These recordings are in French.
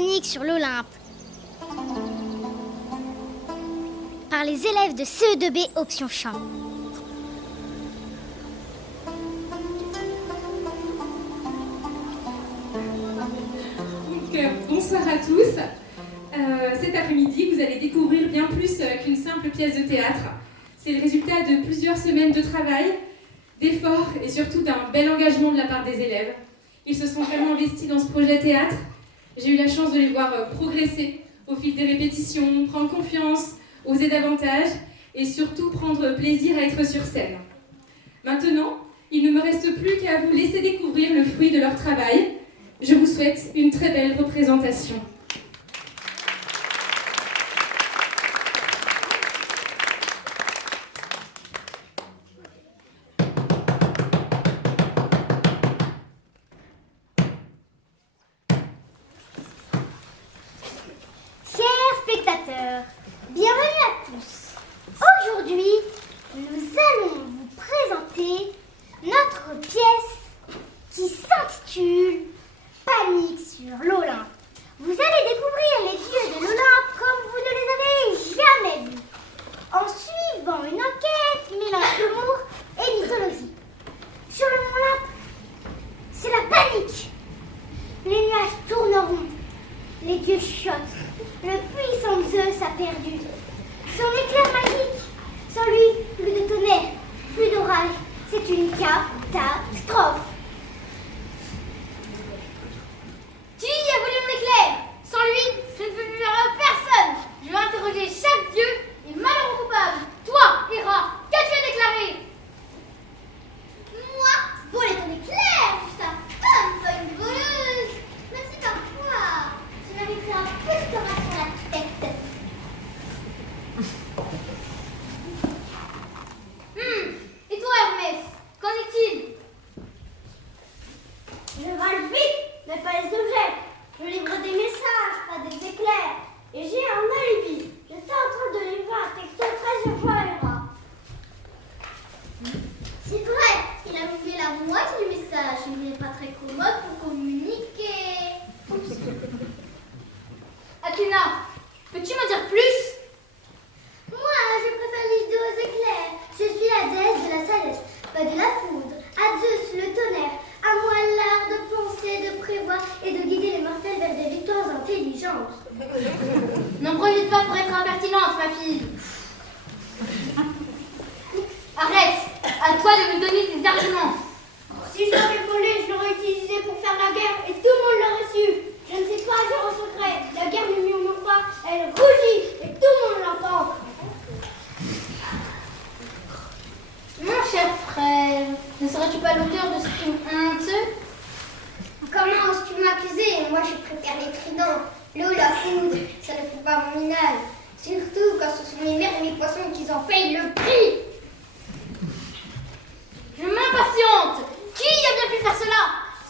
Panique sur l'Olympe. Par les élèves de CE2B Option Chant. Bonsoir à tous. Cet après-midi, vous allez découvrir bien plus qu'une simple pièce de théâtre. C'est le résultat de plusieurs semaines de travail, d'efforts et surtout d'un bel engagement de la part des élèves. Ils se sont vraiment investis dans ce projet théâtre. J'ai eu la chance de les voir progresser au fil des répétitions, prendre confiance, oser davantage et surtout prendre plaisir à être sur scène. Maintenant, il ne me reste plus qu'à vous laisser découvrir le fruit de leur travail. Je vous souhaite une très belle représentation. Chers spectateurs, bienvenue à tous. Aujourd'hui, nous allons vous présenter notre pièce qui s'intitule Panique sur l'Olympe. Vous allez découvrir les dieux de l'Olympe comme vous ne les avez jamais vus, en suivant une enquête mêlant humour et mythologie. Sur le mont Olympe, c'est la panique. Les nuages tournent en rond, les dieux chuchotent. Le puissant Zeus a perdu son éclair magique. Sans lui, plus de tonnerre, plus d'orage. C'est une catastrophe. Qui a volé mon éclair? Sans lui, je ne peux plus faire personne. Je vais interroger chaque dieu et malheureux coupable. Toi, Héra, qu'as-tu déclaré? Moi, voler ton éclair, juste un femme, pas une voleuse. Même si parfois, tu m'avais pris un peu de tomate sur la tête. Et toi, Hermès, qu'en est-il? Je vole vite, mais pas les objets. Je livre des messages, pas des éclairs. Et j'ai un alibi. J'étais en train de livrer un texto très urgent à Héra. C'est vrai, il a oublié la moitié du message. Il n'est pas très commode pour communiquer. Athéna, peux-tu m'en dire plus? Moi, je préfère l'idée aux éclairs. Je suis la déesse de la sagesse, pas de la foudre. À Zeus, le tonnerre. À moi l'art de penser, de prévoir et de guider les mortels vers des victoires intelligentes. N'en profite pas pour être impertinente, ma fille. Arrête, à toi de me donner des arguments. Si je l'aurais volé, je l'aurais utilisé pour faire la guerre et tout le monde l'aurait su. Je ne sais pas agir en secret. La guerre ne murmure pas, elle rougit et tout le monde l'entend. Mon cher frère, ne serais-tu pas l'auteur de ce crime honteux? Comment oses-tu m'accuser? Moi, je préfère les tridents. L'eau, la foudre, ça ne fait pas mon ménage. Surtout quand ce sont mes mères et mes poissons qui en payent le prix. Je m'impatiente. Qui a bien pu faire cela?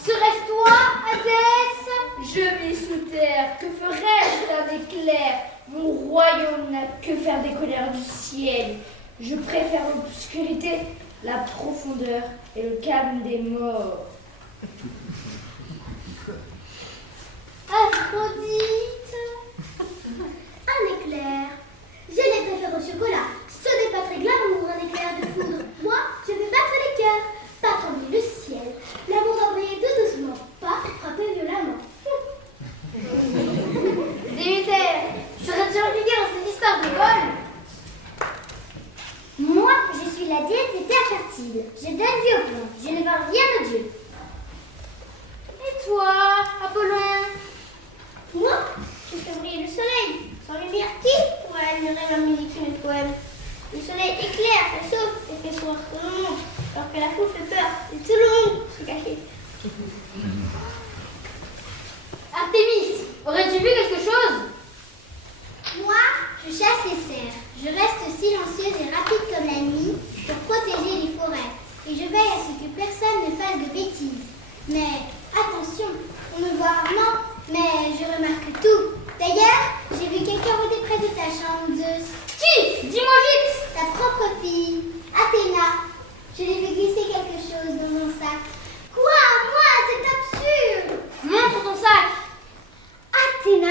Serait-ce toi, Hadès? Je vis sous terre, que ferais-je d'un éclair? Mon royaume n'a que faire des colères du ciel. Je préfère l'obscurité, la profondeur et le calme des morts. Aphrodite. Un éclair. Je les préfère au chocolat. Ce n'est pas très glamour, un éclair de foudre. Moi, je vais battre les cœurs, pas trembler le ciel. L'amour va briller tout doucement, pas frapper violemment. Déméter, serais-tu impliqué dans cette histoire de vol? Moi, je suis la déesse des terres fertiles. Je donne vie aux plantes. Je ne vends rien aux dieux. Et toi, Apollon? Moi, je fais briller le soleil. Sans lumière, qui pourrait admirer ma musique sur mes poèmes? Le soleil éclaire, fait chauffe et fait sourire tout le monde. Alors que la foule fait peur et tout le monde se cache. Artémis, aurais-tu vu quelque chose? Moi, je chasse les cerfs. Je reste silencieuse et rapide comme la nuit pour protéger les forêts. Et je veille à ce que personne ne fasse de bêtises. Mais attention, on me voit rarement, mais je remarque tout. D'ailleurs, j'ai vu quelqu'un rôder près de ta chambre, Zeus. Qui? Dis-moi vite. Ta propre fille, Athéna. Je l'ai vu glisser quelque chose dans mon sac. Quoi? Moi? C'est absurde. Montre ton sac. Athéna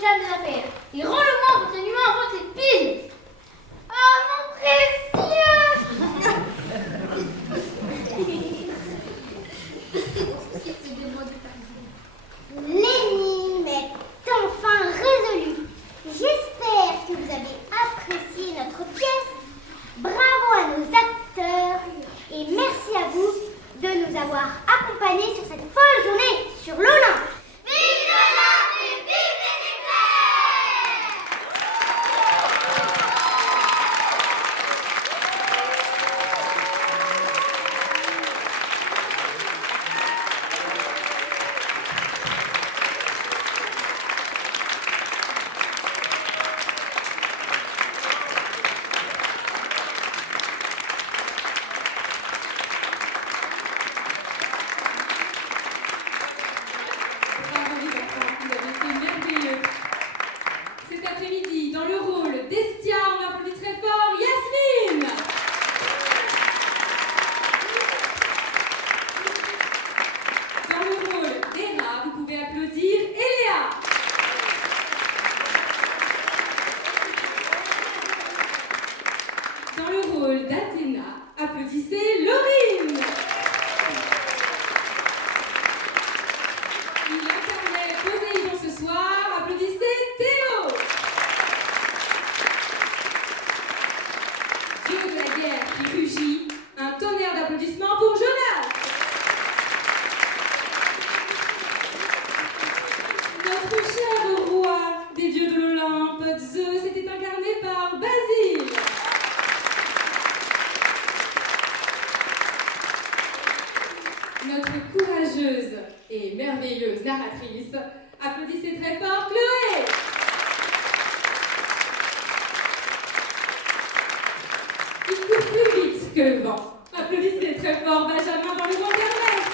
déjà mes affaires. Et rends-le-moi avant qu'un humain invente les piles. Oh, mon précieux! L'énigme est enfin résolue. J'espère que vous avez apprécié notre pièce. Bravo à nos acteurs et merci à vous de nous avoir accompagnés sur cette folle journée sur l'Olympe. Vive l'Olympe et vive les éclairs! Bravo les enfants, vous avez été merveilleux. Cet après-midi, dans le rôle d'Estia, on applaudit très fort Yasmine. Dans le rôle d'Era, vous pouvez applaudir Eléa. Dans le rôle d'Athéna, applaudissez Laurine. Il incarnait Poséidon ce soir, applaudissez Théo. Dieu de la guerre qui rugit, un tonnerre d'applaudissements pour Jonas. Notre cher roi des dieux de l'Olympe, Zeus, était incarné par Basile. Notre courageuse et merveilleuse narratrice, applaudissez très fort Chloé. Il court plus vite que le vent. Applaudissez très fort Benjamin dans le roi d'Hermès.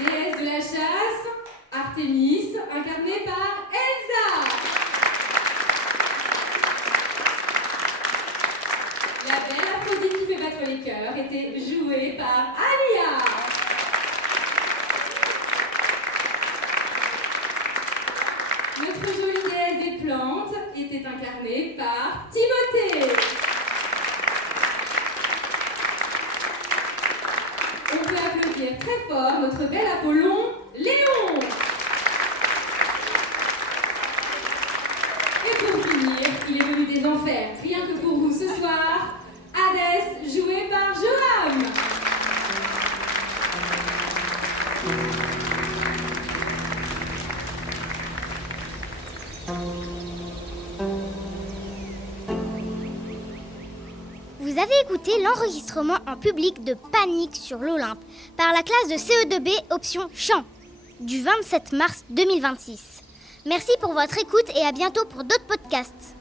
Déesse de la chasse, Artémis, incarnée par Elsa. La belle Aphrodite qui fait battre les cœurs était jouée par Alia. Notre jolie déesse des plantes était incarnée par Timothée. On peut applaudir très fort notre bel Apollon, Léon. Et pour finir, il est venu des enfers, rien que pour vous ce soir, Hadès, joué par Joram. Vous avez écouté l'enregistrement en public de Panique sur l'Olympe par la classe de CE2B option chant du 27 mars 2026. Merci pour votre écoute et à bientôt pour d'autres podcasts.